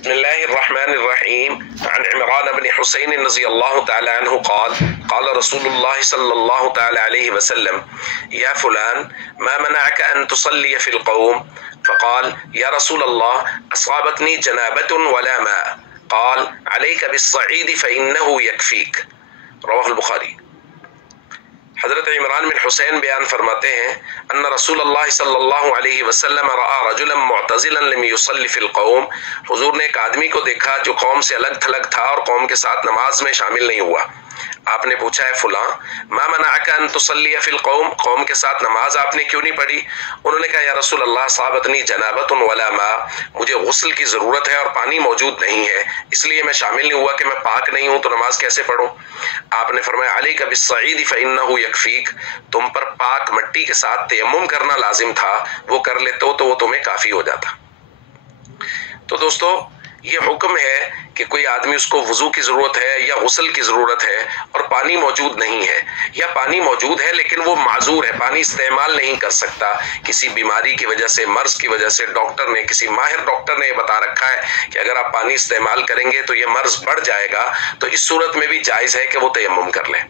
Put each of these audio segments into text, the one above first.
بسم الله الرحمن الرحيم. عن عمران بن حسين رضي الله تعالى عنه قال قال رسول الله صلى الله تعالى عليه وسلم يا فلان ما منعك أن تصلي في القوم؟ فقال يا رسول الله أصابتني جنابة ولا ماء. قال عليك بالصعيد فإنه يكفيك. رواه البخاری۔ حضرت عمران بن حسین بیان فرماتے ہیں ان رسول اللہ صلی اللہ علیہ وسلم رأى رجلا معتزلا لم يصلي في القوم، حضور نے ایک آدمی کو دیکھا جو قوم سے الگ تھلگ تھا اور قوم کے ساتھ نماز میں شامل نہیں ہوا۔ آپ نے پوچھا ہے فلاں ما منعک ان تصلی فی القوم، قوم کے ساتھ نماز آپ نے کیوں نہیں پڑھی؟ انہوں نے کہا یا رسول اللہ صابتنی جنابت ولا ماء، مجھے غسل کی ضرورت ہے اور پانی موجود نہیں ہے، اس لیے میں شامل نہیں ہوا کہ میں پاک نہیں ہوں تو نماز کیسے پڑھوں؟ آپ نے فرمایا علیک بالصعید فإنہ یکفیک، تم پر پاک مٹی کے ساتھ تیمم کرنا لازم تھا، وہ کر لیتے ہو تو وہ تمہیں کافی ہو جاتا۔ تو دوستو یہ حکم ہے کہ کوئی آدمی اس کو وضو کی ضرورت ہے یا غسل کی ضرورت ہے اور پانی موجود نہیں ہے، یا پانی موجود ہے لیکن وہ معذور ہے، پانی استعمال نہیں کر سکتا کسی بیماری کی وجہ سے، مرض کی وجہ سے، ڈاکٹر نے، کسی ماہر ڈاکٹر نے یہ بتا رکھا ہے کہ اگر آپ پانی استعمال کریں گے تو یہ مرض بڑھ جائے گا، تو اس صورت میں بھی جائز ہے کہ وہ تیمم کر لیں۔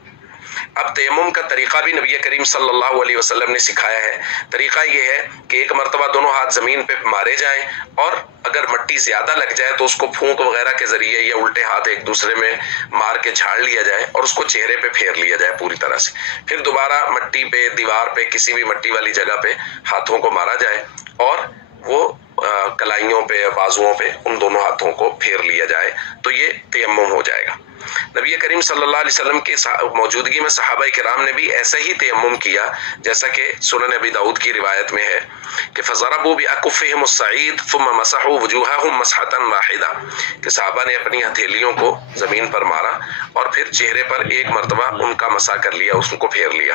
اب تیمم کا طریقہ بھی نبی کریم صلی اللہ علیہ وسلم نے سکھایا ہے۔ طریقہ یہ ہے کہ ایک مرتبہ دونوں ہاتھ زمین پہ مارے جائیں اور اگر مٹی زیادہ لگ جائے تو اس کو پھونک وغیرہ کے ذریعے یا الٹے ہاتھ ایک دوسرے میں مار کے جھاڑ لیا جائے اور اس کو چہرے پہ پھیر لیا جائے پوری طرح سے، پھر دوبارہ مٹی پہ، دیوار پہ، کسی بھی مٹی والی جگہ پہ ہاتھوں کو مارا جائے اور وہ کلائیوں پہ، بازوؤں پہ ان دونوں ہاتھوں کو پھیر لیا جائے تو یہ تیمم ہو جائے گا۔ نبی کریم صلی اللہ علیہ وسلم کی موجودگی میں صحابہ کرام نے بھی ایسا ہی تیمم کیا، جیسا کہ سنن ابی داؤد کی روایت میں ہے کہ فضربوا باکفہم الصعید ثم مسحوا وجوہہم مسحۃ واحدہ، کہ صحابہ نے اپنی ہتھیلیوں کو زمین پر مارا اور پھر چہرے پر ایک مرتبہ ان کا مسح کر لیا، اس کو پھیر لیا۔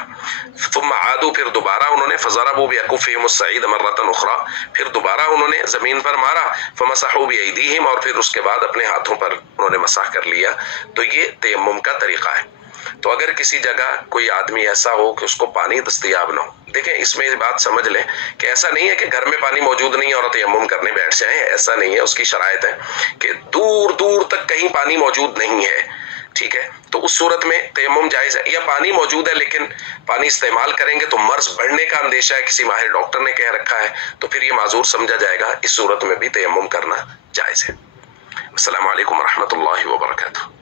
ثم عادوا، پھر دوبارہ انہوں نے فضربوا باکفہم الصعید مرۃ اخرى، پھر دوبارہ انہوں نے زمین پر مارا، فمسحوا بایدیہم، اور پھر اس کے بعد اپنے ہاتھوں پر انہوں نے مسح کر لیا۔ تو یہ تیمم کا طریقہ ہے۔ تو اگر کسی جگہ کوئی آدمی ایسا ہو کہ اس کو پانی دستیاب نہ ہو، دیکھیں اس میں بات سمجھ لیں کہ ایسا نہیں ہے کہ گھر میں پانی موجود نہیں ہے اور تیمم کرنے بیٹھ جائیں، ایسا نہیں ہے، اس کی شرائط ہے کہ دور دور تک کہیں پانی موجود نہیں ہے، ٹھیک ہے، تو اس صورت میں تیمم جائز ہے۔ یا پانی موجود ہے لیکن پانی استعمال کریں گے تو مرض بڑھنے کا اندیشہ ہے، کسی ماہر ڈاکٹر نے کہہ رکھا ہے، تو پھر یہ معذور سمجھا جائے گا، اس صورت میں بھی تیمم کرنا جائز ہے۔ السلام علیکم ورحمۃ اللہ وبرکاتہ۔